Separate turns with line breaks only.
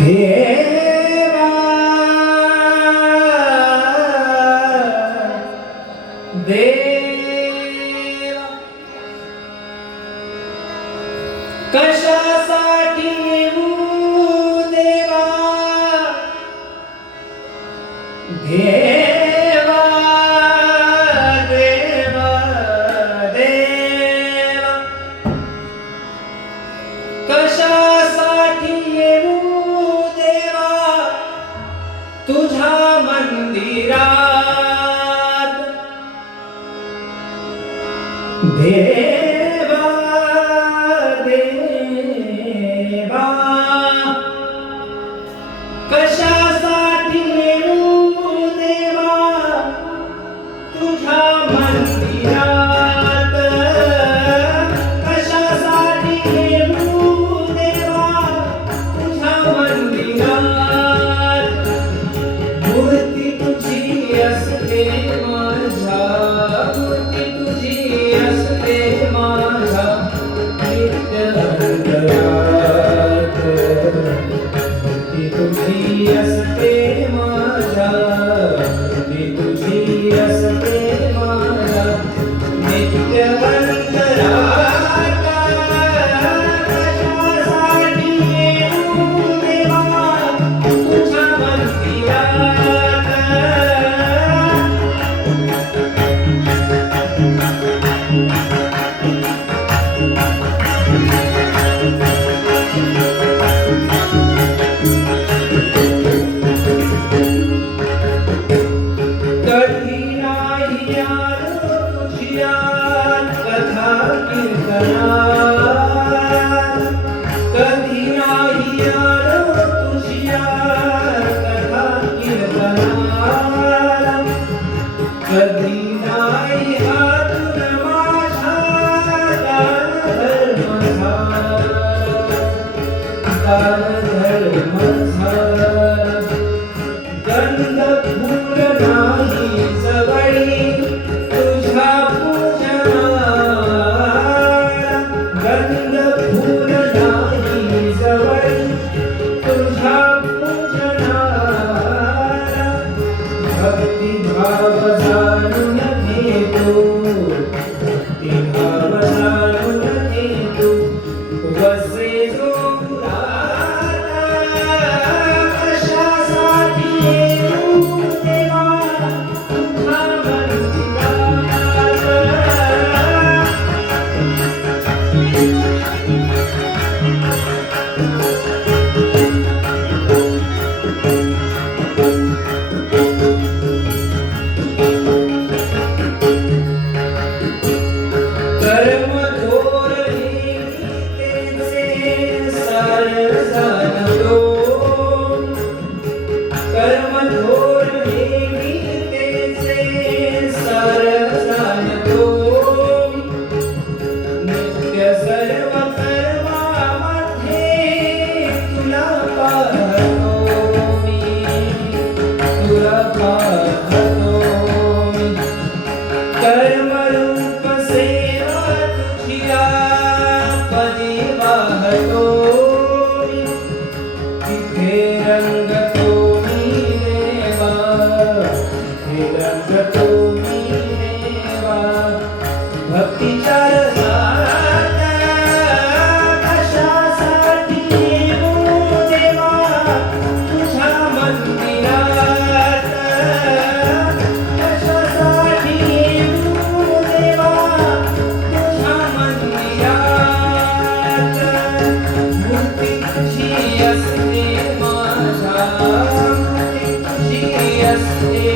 अंधेरा दे कशासाठी देवा? घे तुझा मंदिरात। देवा देवा। कशासाठी येऊ देवा तुझा मंदिरात? தேரங்க Yes,